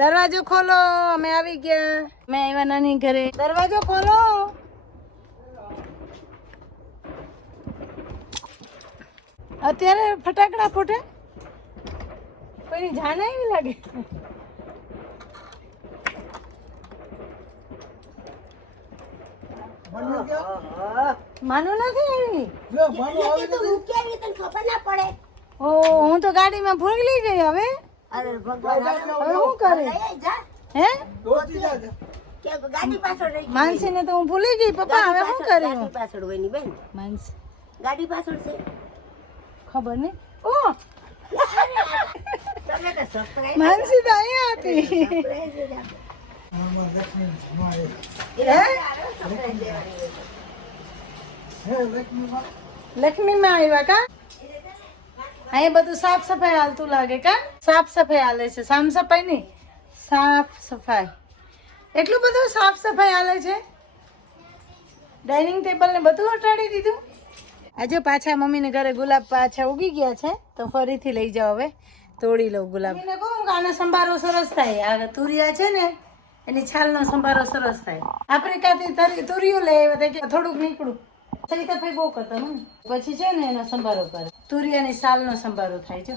દરવાજો ખોલો, અમે આવી ગયા. મેં આવ્યા નાની ઘરે. દરવાજો ખોલો. અત્યારે ફટાકડા ફૂટે, કોઈની જાન આવી લાગે. માનું નથી આવી. ઓ હું તો ગાડીમાં ભૂલી ગઈ. હવે હવે શું કરે હે? માનસી ને તો હું ભૂલી ગઈ. પપ્પા હવે શું કર્યું? માનસી ગાડી પાછળ છે ખબર નહીં. ઓ માનસી તો અહીંયા હતી. લક્ષ્મી માં આવ્યા કા? અહીંયા બધું સાફ સફાઈ હાલતું લાગે કા? સાફ સફાઈ હાલે છે. સામ સફાઈ નહીં, સાફ સફાઈ. એટલું બધું સાફ સફાઈ હાલે છે. ડાઇનિંગ ટેબલ ને બધું હટાડી દીધું. આજે પાછા મમ્મીને ઘરે ગુલાબ પાછા ઉગી ગયા છે, તો ફરીથી લઈ જાઓ. હવે તોડી લઉં ગુલાબ. એને કહું કે આનો સંભારો સરસ થાય. આ તુરિયા છે ને એની છાલનો સંભારો સરસ થાય. આફ્રિકાથી તુરિયો લઈ આવ્યા કે થોડુંક નીકળું સરિતા ભાઈ બહુ કરતો ને પછી છે ને એનો સંભારો કરે. તુરિયાની સાલનો સંભારો થાય. જો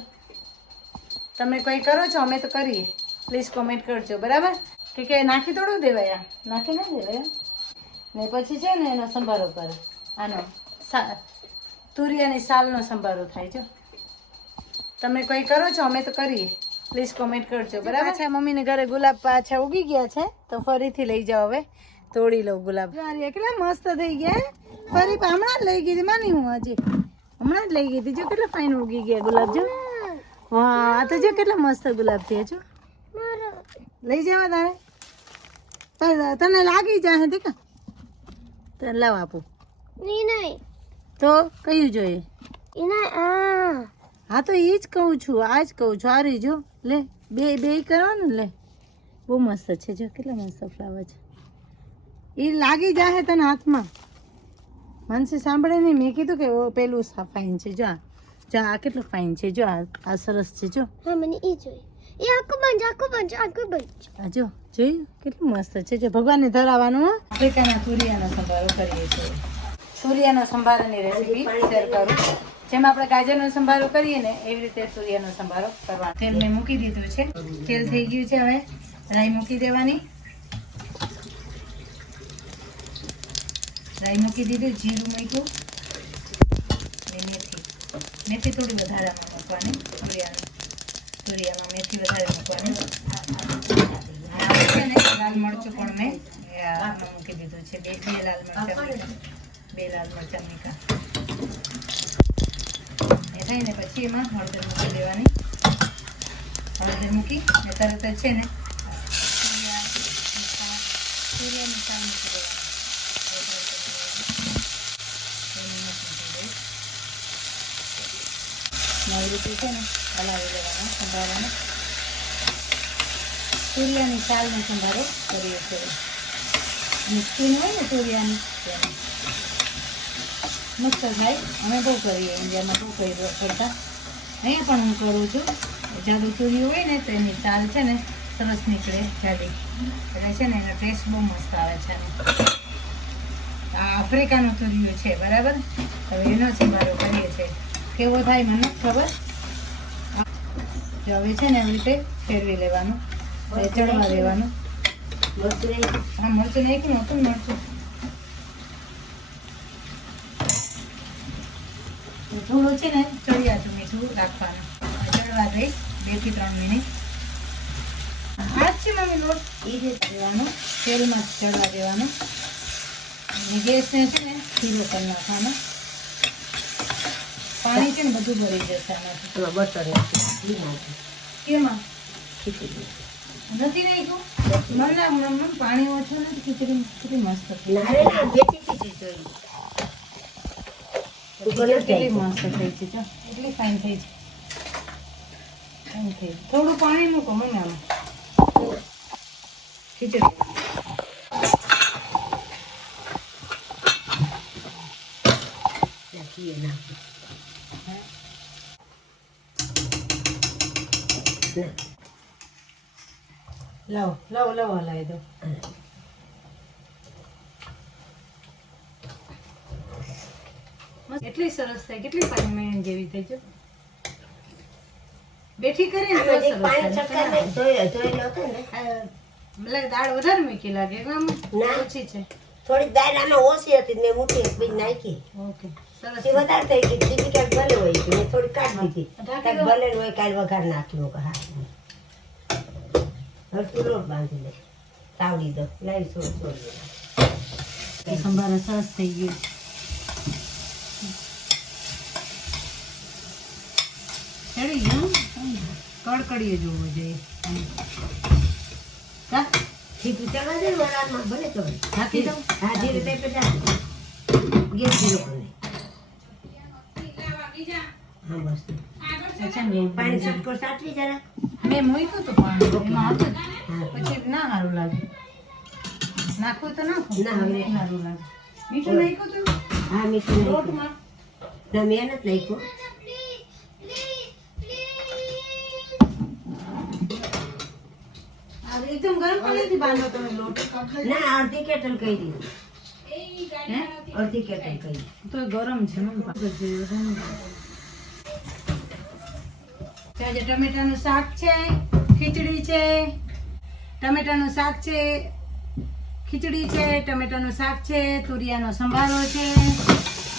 તમે કોઈ કરો છો? અમે તો કરીએ. પ્લીઝ કોમેન્ટ કરજો બરાબર. કે નાખી થોડું દેવાય, નાખી ના દેવાય ને પછી છે ને એનો સંભારો કરે. આનો તુરિયાની સાલનો સંભારો થાય. જો તમે કોઈ કરો છો? અમે તો કરીએ. પ્લીઝ કોમેન્ટ કરજો બરાબર. છે મમ્મીને ઘરે ગુલાબ પાછા ઉગી ગયા છે, તો ફરીથી લઈ જાઓ. હવે તોડી લઉં ગુલાબ. કેટલા મસ્ત થઈ ગયા. ફરી હમણાં જ લઈ ગઈ હતી માની. હું હજી હમણાં જ લઈ ગઈ હતી. જો કેટલા ફાઇન ઉગી ગયા ગુલાબ. જો વાહ, આ તો જો કેટલા મસ્ત ગુલાબ થયા. જો લઈ જવા તારે, પણ તને લાગી જાય દીકા. તને લાવ આપું તો કયું જોઈએ? હા તો એ જ કહું છું, આ જ કહું છું. આ રહી જો લે, બે કરવાનું લે. બહુ મસ્ત છે. જો કેટલા મસ્ત ફ્લાવર છે. એ લાગી જાય તને હાથમાં. માનસી સાંભળે નહીં. મેં કીધું કે પેલું ફાઇન છે. જો આ કેટલું ફાઇન છે. જો આ સરસ છે. જો મને એ જોઈ. એ આખું બંધ. આ જો જોયું કેટલું મસ્ત છે. જો ભગવાનને ધરાવવાનું. આફ્રિકાના તુરિયાનો સંભારો કરીએ છીએ. તુરિયાનો સંભારાની રેસીપી શેર કરું. જેમ આપણે ગાજરનો સંભારો કરીએ ને એવી રીતે તુરિયાનો સંભારો કરવાનો. તેલ મેં મૂકી દીધું છે. તેલ થઈ ગયું છે. હવે રાઈ મૂકી દેવાની. રાઈ મૂકી દીધું, જીરું મૂક્યું, મેથી થોડી વધારામાં મૂકવાની. તુરિયામાં મેથી વધારે મૂકવાની. છે ને લાલ મરચું પણ મેં આમાં મૂકી દીધું છે. બે લાલ મરચાં મૂક્યા. એ થઈને પછી એમાં હળદર મૂકી દેવાની. હળદર મૂકી તરત જ છે ને તુરિયાની સાલ મૂકી દેવાની. નવી રીતે છે ને હલાવી દેવાનો સંભારાને. તુરિયાની સાલનો સંભારો કરીએ છીએ. સ્કીન હોય ને તુરિયાની મસ્ત થાય. અમે બહુ કરીએ, ઇન્ડિયામાં બહુ કરતા. અહીંયા પણ હું કરું છું. જાડું તુરિયું હોય ને તો એની સાલ છે ને સરસ નીકળે જાડી. એટલે છે ને એનો ટેસ્ટ બહુ મસ્ત આવે છે. આ આફ્રિકાનો તુરિયો છે બરાબર. હવે એનો સંભારો કરીએ છીએ. કેવો થાય મને ખબર. હવે છે ને એવી રીતે ફેરવી લેવાનું, ચડવા દેવાનું. હા મરચું નાખ્યું નહોતું. મરચું થોડું છે ને ચડિયાતું મીઠું રાખવાનું. ચડવા દઈ 2 થી 3 મિનિટ. આ જ છે મમ્મી લોટ. એ રીતે દેવાનું, તેલમાં ચડવા દેવાનું. અને ગેસને છે ને ધીરો કરી નાખવાનો. પાણી છે ને બધું ભરી જશે આનાથી. બટર કેમાં નથી નાખ્યું? મને પાણી ઓછું નથી. ખીચડી કેટલી મસ્ત કેટલી મસ્ત થઈ છે. જો એટલી ફાઇન થઈ છે. થોડું પાણી મૂકો મને આમાં ખીચડી. લાવો હલાવી દો. કેટલી સરસ થાય, કેટલી પાણી મેણ જેવી થઈ જો. બેઠી કરે ને તો આમાં જે સરસ પાણી થાય. ચટકા નહીં, ધોઈ લો તો ને. એટલે દાળ વધારે મૂકી લાગે એમાં ના. ઓછી છે. થોડીક દાળ આમાં ઓછી હતી મેં મૂકી બીજ નાખી ઓકે સરસ. તે વધારે થઈ ગઈ બીજી ક્યાંક ભલે હોય કે મેં થોડી કાઢી દીધી ઢાંકી ક્યાંક દો. ભલે હોય કાલ વઘાર નાખ્યું કે હા હવે તું લોટ બાંધી લે તાવડી દો લાવી છોડ સંભારો સરસ થઈ ગયો. ચડી ગયો કડકડીએ જોવો જોઈએ. કા ઠીક ચડવા દે ને વરાળમાં ભલે તો ઢાંકી દઉં? હા ધીરે ધીરે પેટા ગેસ ધીરો કરી હા બસ અચ્છા મેં પાણી છટકો સાટવી જરા મેં મૂક્યું હતું પાણી એમાં હતું જ. હા પછી ના સારું લાગે. નાખવું તો નાખો. ના, હવે. નહીં સારું લાગે. મીઠું નાખ્યું હતું હા મીઠું નાખ્યું લોટમાં? ના મેં નથી નાખ્યું આ એકદમ ગરમ પાણીથી બાંધો તમે લોટ. ના અડધી કેટલ કહી દીધું હે? અડધી કેટલ કહી તો ગરમ છે ને આજે ટમેટાનું શાક છે, ખીચડી છે, ટમેટાનું શાક છે, ખીચડી છે, ટમેટાનું શાક છે, તુરિયાનો સંભારો છે,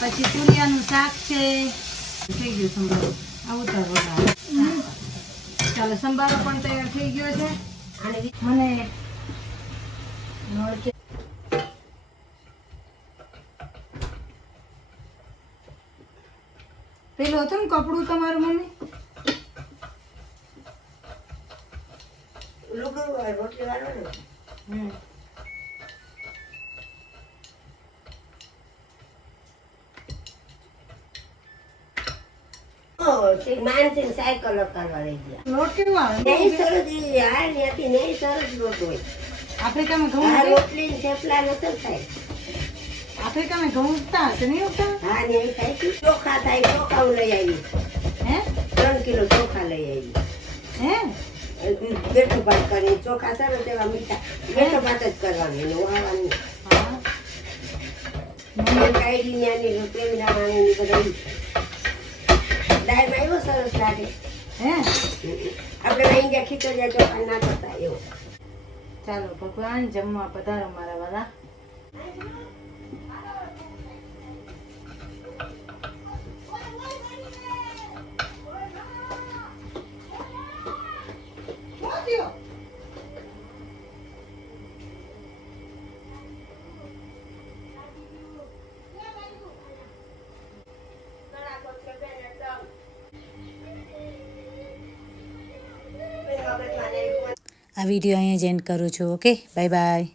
પછી તુરિયાનું શાક છે. થઈ ગયું સંભારો. આવું તો ચાલો સંભારો પણ તૈયાર થઈ ગયો છે. અને મને નળ કે પેલું હતું ને કપડું તમારું મમ્મી લુગડું રોટલી વાળો ને હમ. માનસિંહ સાયકલ કરવા લઈ ગયા લોટ કેવો આવે નહીં સરસ ઈ આ ત્યાંથી નહીં સરસ લોટ હોય આફ્રિકામાં ઘઉં આ ઉગે? રોટલી ને થેપલા નતો થાય આફ્રિકામાં ઘઉં ઉગતા હશે નહીં ઉગતા? હા નહીં થાય છે. ચોખા થાય ચોખા હું લઈ આવી હે 3 કિલો ચોખા લઈ આવી હે બેઠો ભાત કરી ચોખા સરસ એવા મીઠા બેઠો ભાત જ કરવાની એને વાળવાની હા. કાયડી ન્યાની પેંડા માની બધા દાળમાં એવો સરસ લાગે હે આપણે વાંગ્યા ખીચડિયા ચોખા ના કરતા એવો ચાલો ભગવાન જમવા પધારો મારા વાલા. આ વિડીયો અહીંયા જ એન્ડ કરું છું. Okay bye bye.